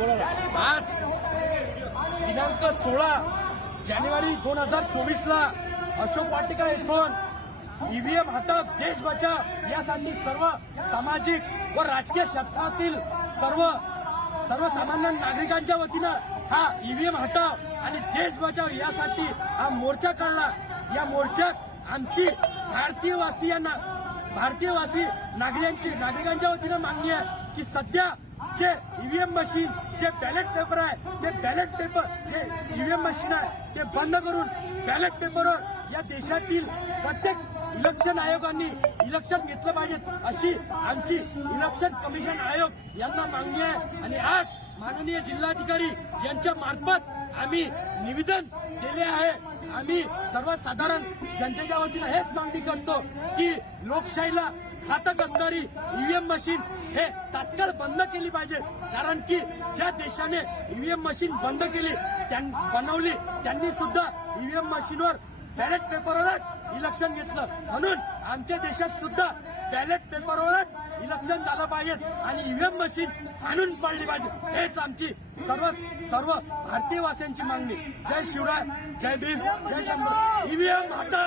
आज दिनांक सोळा जानेवारी दोन हजार चोवीस ला अशोक वाटिका येथून ईव्हीएम हातात देश बचाव यासाठी सर्व सामाजिक व राजकीय क्षेत्रातील सर्व सर्वसामान्य नागरिकांच्या वतीनं हा ईव्हीएम हटाव आणि देश बचाव यासाठी हा मोर्चा काढला. या मोर्चात आमची भारतीय वासियांना भारतीयवासी नागरिकांची नागरिकांच्या वतीनं मागणी आहे की सध्या जे ईव्हीएम मशीन जे बॅलेट पेपर आहे ते बॅलेट पेपर जे ईव्हीएम मशीन आहे ते बंद करून बॅलेट पेपरवर या देशातील प्रत्येक इलेक्शन आयोगांनी इलेक्शन घेतलं पाहिजे अशी आमची इलेक्शन कमिशन आयोग यांना मागणी आहे. आणि आज माननीय जिल्हाधिकारी यांच्या मार्फत आम्ही निवेदन दिले आहे. आम्ही सर्वसाधारण जनतेच्या वतीनं हेच मागणी करतो की लोकशाहीला घातक असणारी ईव्हीएम मशीन हे तात्काळ बंद केली पाहिजे. कारण की ज्या देशाने ईव्हीएम मशीन बंद केली त्यां- बनवली त्यांनी सुद्धा ईव्हीएम मशीनवर बॅलेट पेपरवरच इलेक्शन घेतलं. म्हणून आमच्या देशात सुद्धा बॅलेट पेपरवरच इलेक्शन झालं पाहिजे आणि ईव्हीएम मशीन आणून पडली पाहिजे. हेच आमची सर्व सर्व भारतीय वासियांची मागणी. जय शिवराय जय भीम जय शंभर. ईव्हीएम हटा